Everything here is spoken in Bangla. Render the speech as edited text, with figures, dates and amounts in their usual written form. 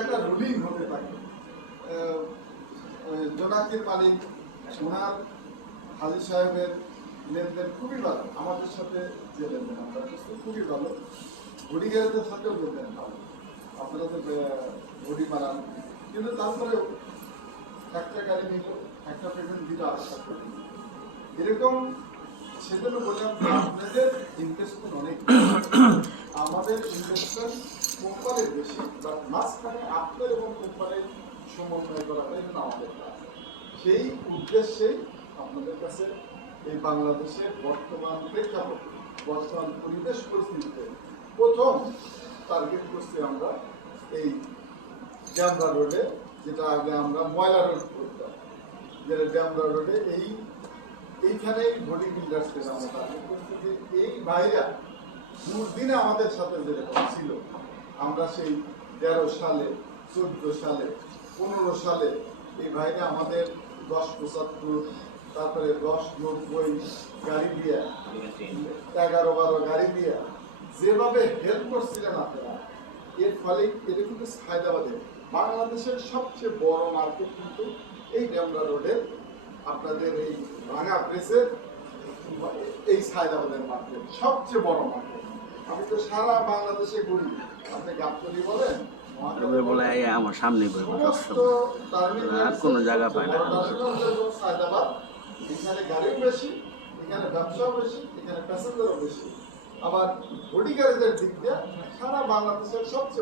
একটা রুলিং হতে পারে। জোনাকির মালিক ওনার হাজি সাহেবের লেনদেন খুবই ভালো, আমাদের সাথে যে লেনদেন আমরা করছি খুবই ভালো, বডিগার্ডদের সাথেও লেনদেন ভালো। আপনারা তো বডি বানান, কিন্তু তারপরে একটা গাড়ি নিল, একটা পেমেন্ট দিল, আশা করি এরকম। সেজন্য বললাম আপনাদের ইনভেস্টমেন্ট অনেক, আমাদের ইনভেস্টমেন্ট কোম্পানির বেশি, বাট মাঝখানে আপনার এবং কোম্পানির সমন্বয় করা হয় এটা আমাদের কাজ। সেই উদ্দেশ্যেই আপনাদের কাছে এই বাংলাদেশের বর্তমান প্রেক্ষাপট, বর্তমান পরিবেশ পরিস্থিতিতে প্রথম টার্গেট করছি আমরা এই ড্যামরা রোডে, যেটা আগে আমরা ময়লা রোড করতাম, যেটা ড্যামরা রোডে এইখানে বডি বিল্ডার্সদের আমরা টার্গেট করছি যে এই ভাইরা দুর্দিনে আমাদের সাথে যেরকম ছিল, আমরা সেই 13 সালে, 14 সালে, 15 সালে এই ভাইরা আমাদের 10-75, তারপরে 10-90 গাড়ি দিয়ে, 11-12 গাড়ি দিয়ে যেভাবে হেল্প করছিলেন আপনারা, এর ফলে এটা কিন্তু হায়দ্রাবাদে বাংলাদেশের সবচেয়ে বড় মার্কেট কিন্তু এই ড্যামরা রোডের আপনাদের এই ভাঙা প্রেসের এই হায়দ্রাবাদের মার্কেট সবচেয়ে বড় মার্কেট। আমি তো সারা বাংলাদেশে ঘুরি, আপনি গাবতলী বলেন, আমার সামনে আর কোনো জায়গা পায় না। হায়দ্রাবাদ, এখানে গাড়িও বেশি, এখানে ব্যবসাও বেশি, এখানে প্যাসেঞ্জারও বেশি, আবার বডি গ্যারেজের দিক দিয়ে সারা বাংলাদেশের সবচেয়ে